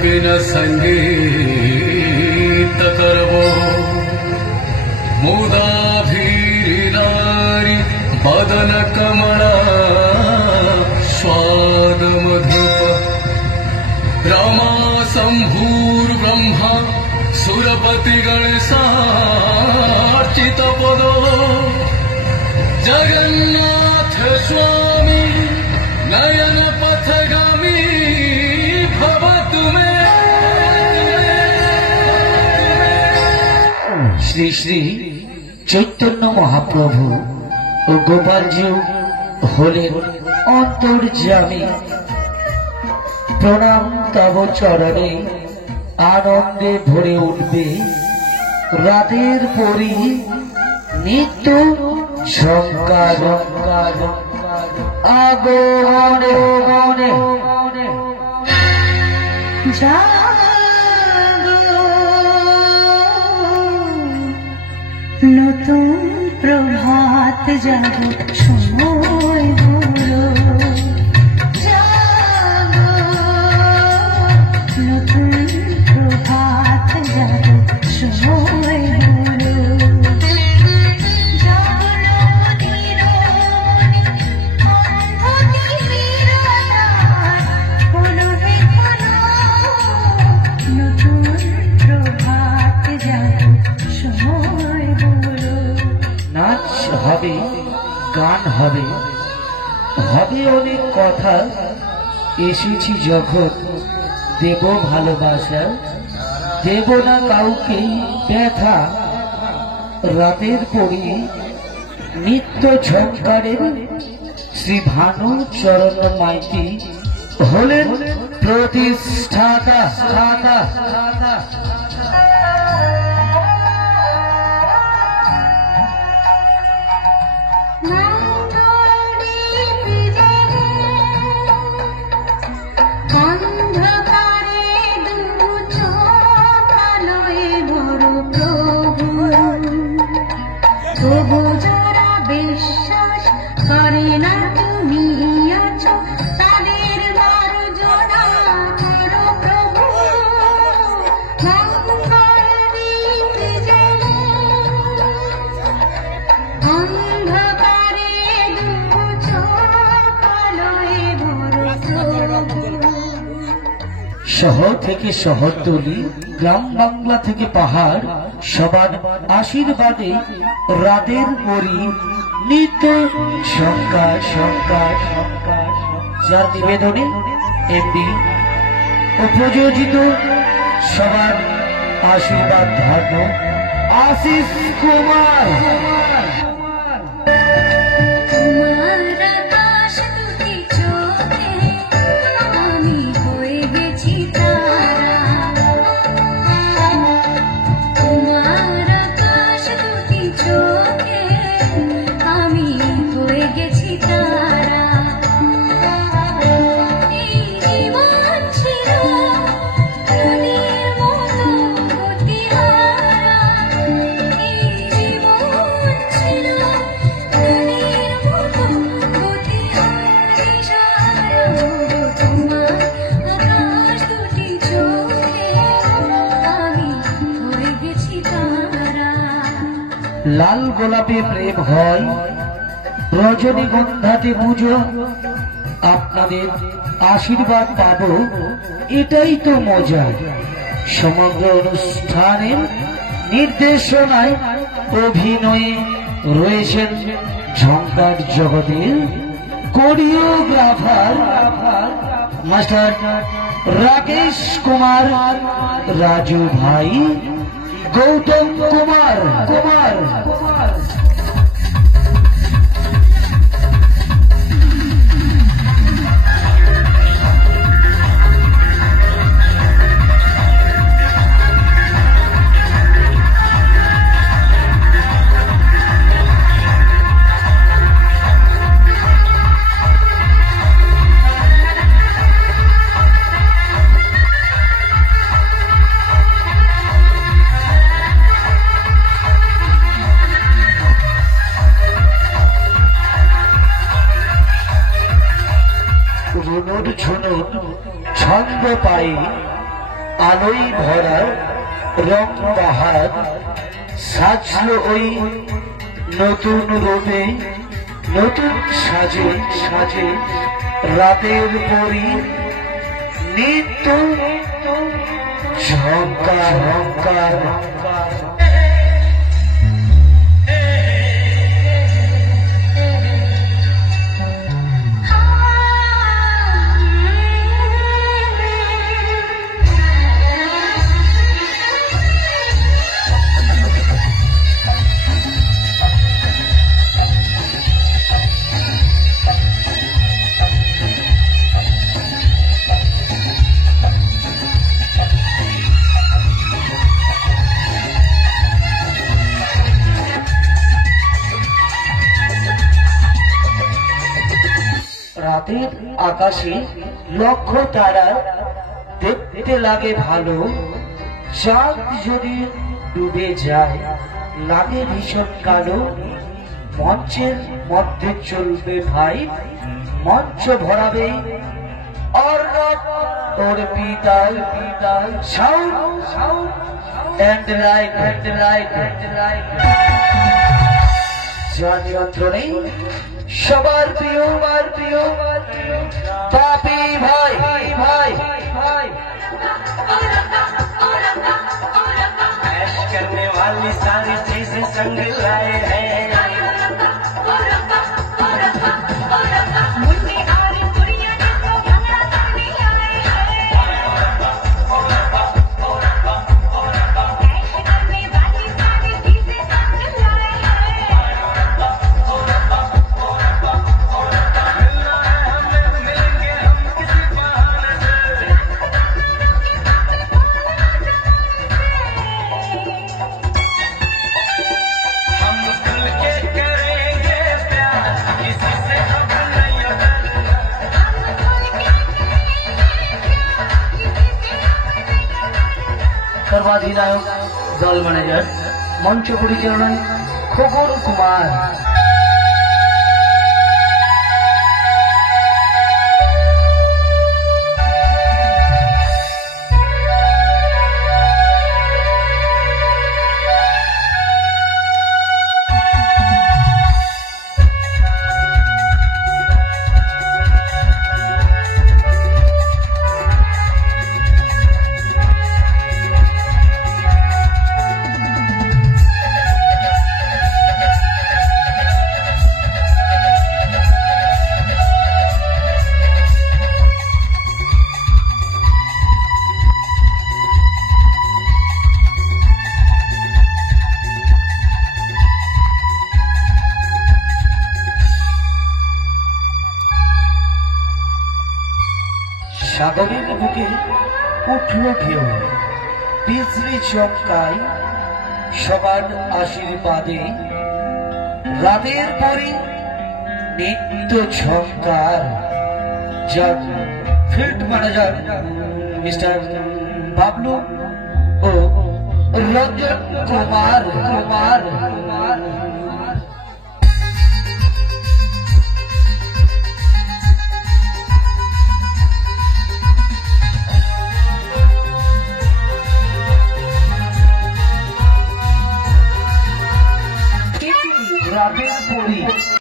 बिन संगीत करबो मुदा भीरी बदन कमला स्वाद मधुप रमा शंभुर ब्रह्मा सुरपति गणेशार्चित पदो जगन्नाथ स्वामी नयन पथगामी भवतु मे। श्री श्री चैतन्य महाप्रभु ও গোপালজিউ হলেন অন্তর্যামী। প্রণাম তব চরণে আনন্দে ভরে উঠবে রাতের পরি নিত্য ঝঙ্কার আগমনে নতুন প্রভাত জাগো সময় হলো, জাগো নতুন প্রভাত জাগো সময় হলো, নতুন প্রভাত জাগো সময় হলো। নাচ হবে, গান হবে, হবে অনেক কথা। এসেছি যখন দেব ভালোবাসা, দেব না কাউকে ব্যথা। রাতের পরি নিত্য ঝঙ্কারের শ্রী ভানু চরণ মাইতি হলেন প্রতিষ্ঠাতা। তবু যারা বিশ্বাস করে না তুমি আছো, তাদের মার্জনা করো প্রভু। মঙ্গল দীপ জ্বেলে অন্ধকারে দু চোখ আলোয় ভরো প্রভু। শহর থেকে শহরতলি, গ্রাম বাংলা থেকে পাহাড়, সবার আশীর্বাদে রাতের পরি নিত্য সংকার। যার নিবেদনে এমডি ও প্রযোজিত সবার আশীর্বাদ ধর্ম আশিস কুমার। লাল গোলাপে প্রেম হয়, রজনীগন্ধাতে পুজো। আপনাদের আশীর্বাদ পাবো, এটাই তো মজা। সমগ্র অনুষ্ঠানের নির্দেশনায় অভিনয়ে রয়েছেন ঝঙ্কার জগতের কোরিওগ্রাফার মাস্টার রাকেশ কুমার, রাজু ভাই, গৌতম কুমার। আলোই ভরা রং বাহার সাজলো ওই নতুন রূপে নতুন সাজে সাজে রাতের পরি নিত্য ঝঙ্কার ঝঙ্কার রাতের আকাশে লক্ষ তারা দেখতে লাগে ভালো, চাঁদ যদি ডুবে যায় লাগে ভীষণ কালো। মঞ্চের মধ্যে চলবে ভাই, মঞ্চ ভরাবে অর্ণব ওর পিতাল পিতাল sound sound and light and light and light. যার নিয়ন্ত্রণে সবার প্রিয় পাপি ভাই ভাই ভাই। ऐश करने वाली सारी चीजें संग लाए हैं। সর্বাধিনায়ক দল ম্যানেজার মঞ্চ পরিচালনায় খোকন কুমার। সাগরের বুকে উঠল ঢেউ, বিজলি চমকায় সবার আশীর্বাদে, রাতের পরে নিত্য ঝঙ্কার। যার ফিল্ড ম্যানেজার মিস্টার বাবলু ও রঞ্জন কুমার কুমার।